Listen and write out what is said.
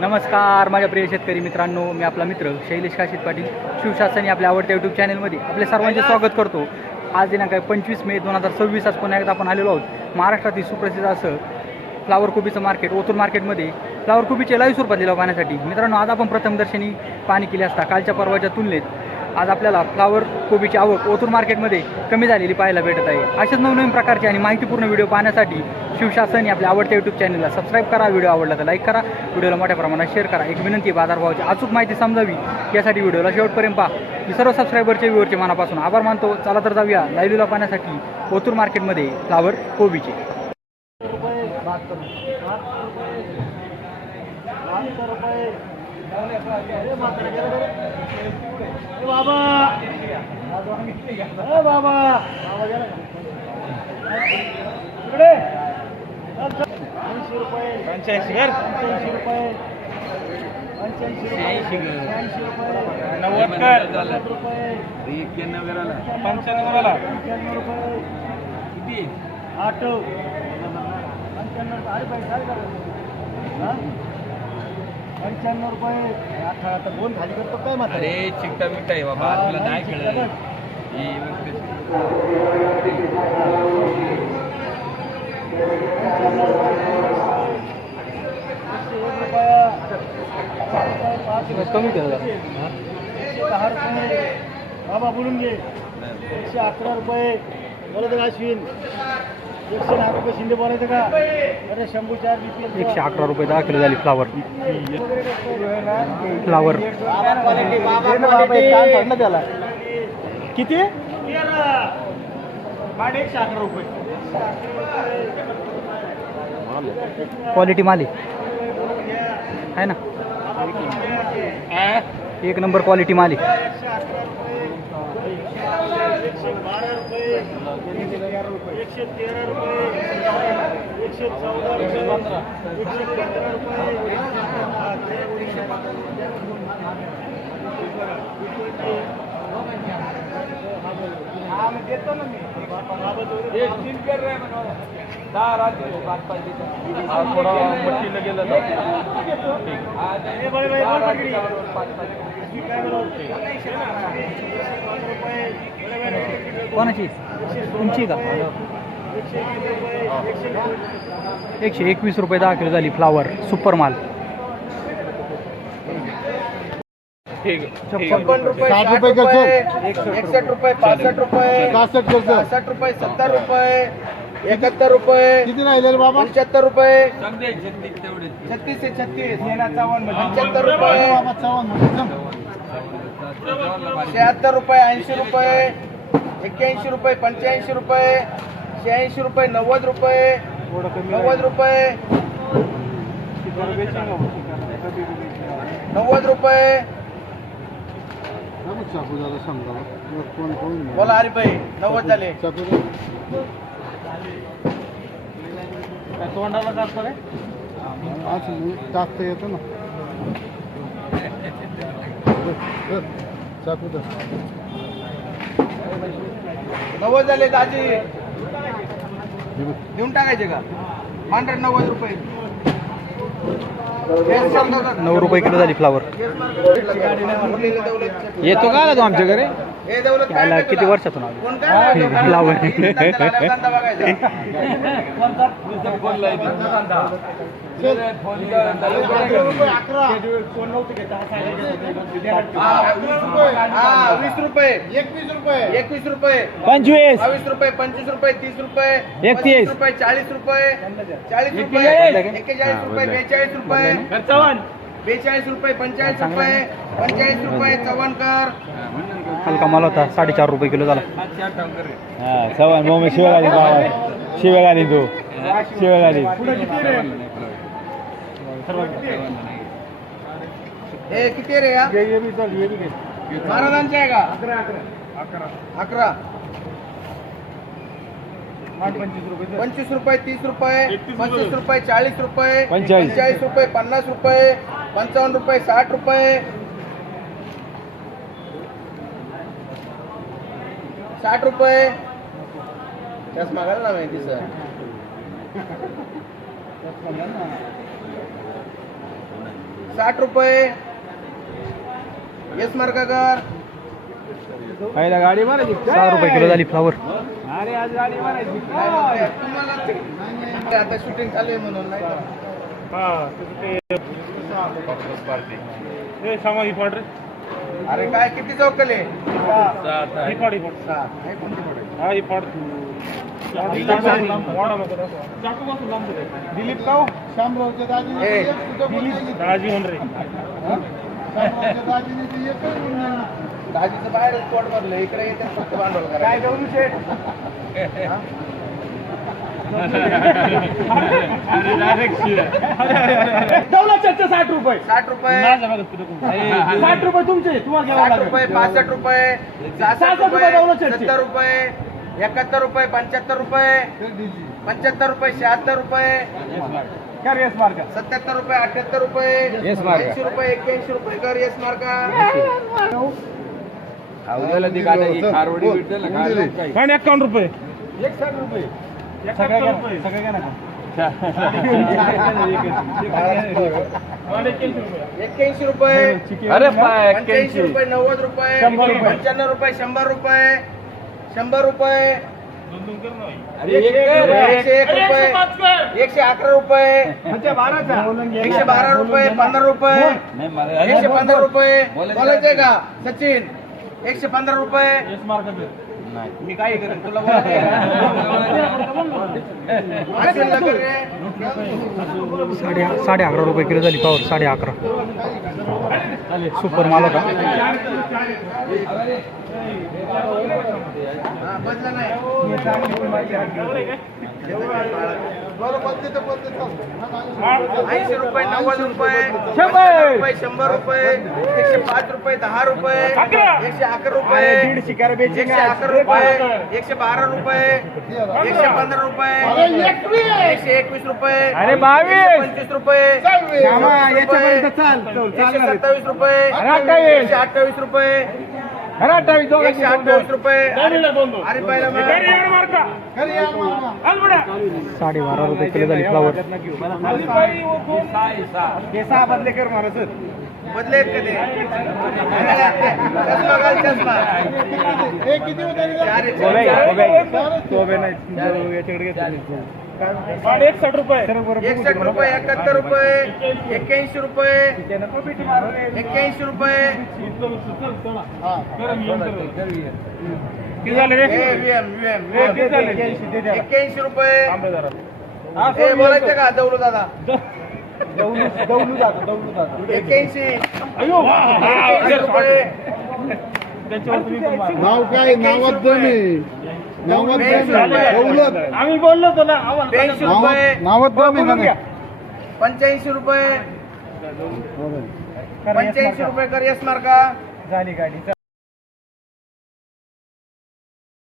नमस्कार माझ्या प्रिय शेतकरी मित्रांनो, मी आपला मित्र शैलेश काशीत पाटील शिवशासन या आपल्या आवडत्या यूट्यूब चॅनलमध्ये आपले सर्वांचे स्वागत करतो. आज दिनांक आहे 25 मे 2026. आज पुन्हा एकदा आपण आलेलो आहोत महाराष्ट्रातील सुप्रसिद्ध असं फ्लावर कोबीचं मार्केट ओतूर मार्केटमध्ये फ्लावर कोबीचे लाईव्ह स्वरूपात लिलाव पाहण्यासाठी. मित्रांनो, आज आपण प्रथमदर्शनी पाहणी केली असता कालच्या परवाच्या तुलनेत आज आपल्याला फ्लावर कोबीची आवक ओतूर मार्केटमध्ये कमी झालेली पाहायला भेटत आहे. अशाच नवनवीन प्रकारचे आणि माहितीपूर्ण व्हिडिओ पाहण्यासाठी शिवशासन या आपल्या आवडत्या यूट्यूब चॅनलला सबस्क्राईब करा. व्हिडिओ आवडला तर लाईक करा, व्हिडिओला मोठ्या प्रमाणात शेअर करा. एक विनंती, बाजारभावाची अचूक माहिती समजावी यासाठी व्हिडिओला शेवटपर्यंत पहा. मी सर्व सबस्क्रायबरचे व्ह्यूअरचे मनापासून आभार मानतो. चला तर जाऊया लाईव्हला पाहण्यासाठी ओतूर मार्केटमध्ये फ्लावर कोबीचे. आता बोल खाली करतो काय मात्र. अरे चिकटा मिठा आहे बाबा, तुला नाही कळलं. कमी केलं बाबा बोलून घे. 111 रुपये बोलत का अश्विन. 110 रुपये शिंदे बोलायचं का. अरे 111 रुपये 10 किलो झाली फ्लावर. फ्लावर त्याला किती 111 रुपये क्वालिटी माल आहे ना, एक नंबर क्वालिटी माल आहे. 112 रुपये 113 रुपये 114 रुपये 115 रुपये. देतो ना मी. थोडा मच्छीला गेलं कोणाची तुमची का. 121 रुपये 10 किलो झाली फ्लावर सुपर माल. 56 रुपये 60 रुपये 61 रुपये 65 रुपये 66 रुपये 70 रुपये 71 रुपये. किती राहिले बाबा. 75 रुपये 36 ते 36 75 रुपये 76 रुपये 80 रुपये 81 रुपये 85 रुपये 86 रुपये 90 रुपये 90 रुपये 90 रुपये. बोला अरे भाई 90 झाले. तोंडाला जास्त रे टाकता येतो ना. चाकू 90 झाले दाजी. देऊन टाकायचे का. 190 रुपये 9 रुपये किलो झाली फ्लावर. येतो का आला तो आमच्याकडे. किती वर्षातून आलो फ्लावर. वीस रुपये 21 रुपये 21 रुपये 25 22 रुपये 25 रुपये 30 रुपये 31 रुपये 40 रुपये 40 रुपये 41 रुपये 42 रुपये 42 रुपये 45 रुपये 45 रुपये 54 कर. हलका माल होता 4.5 रुपये किलो झाला. सवाल मग शिवगाली शिवगाली तू शिवगाली. हे किती रे या महाराजांचे आहे का. 11 25 रुपये 30 रुपये 35 रुपये 40 रुपये 45 रुपये 50 रुपये 55 रुपये 60 रुपये 60 रुपये. त्याच मागायला ना माहिती सर. 60 रुपये. येस मार्का कर. पहिला गाडी मारायची 6 रुपये किलो झाली फ्लावर. अरे आज गाडी मारायची तुम्हाला आता शूटिंग चालू आहे म्हणून नाही का? अरे काय किती चौकले? दिलीप काऊ शामरावच्या दाजीचं बाहेरच पोट भरलं इकडे येते फक्त भांडवल काय देऊन शेट दौलतचे 60 रुपये 60 रुपये 60 रुपये तुमचे तुम्हाला 60 रुपये 65 रुपये 66 रुपये 70 रुपये 71 रुपये 75 रुपये 75 रुपये 76 रुपये 77 रुपये 78 रुपये 80 रुपये 81 रुपये कर येस मार्का. पण 51 रुपये 81 रुपये अरे 85 रुपये 90 रुपये 95 रुपये 100 रुपये 100 रुपये 101 रुपये 111 रुपये 112 रुपये 15 रुपये 115 रुपये बोलायचंय का सचिन 115 रुपये. मी काय करेन तुला बोलायचंय का? असेल ना कर रे. 11.5 रुपये किलो झाली फ्लावर. 11.5 सुपर माल होता. हा, बदला नाही. 80 रुपये 90 रुपये 100 रुपये 105 रुपये 10 रुपये 111 रुपये 111 रुपये 112 रुपये 115 रुपये 121 रुपये अरे 22 25 रुपये 127 रुपये 128 रुपये 128 रुपये. अरे पहिला 12.5 रुपये किलो झाली फ्लावर. बदलेत का ते? चष्मा घाल, चष्मा. चार 61 रुपये 61 रुपये 71 रुपये 81 रुपये 81 रुपये किती झाले रे? 81 रुपये. हे बोलायचं का दौलू दादा? 81 रुपये. नाव काय नावात दमी आम्ही बोललो तो ना 83 रुपये नावात दमी 85 रुपये 85 रुपये कर येस मार्का. झाली गाडी.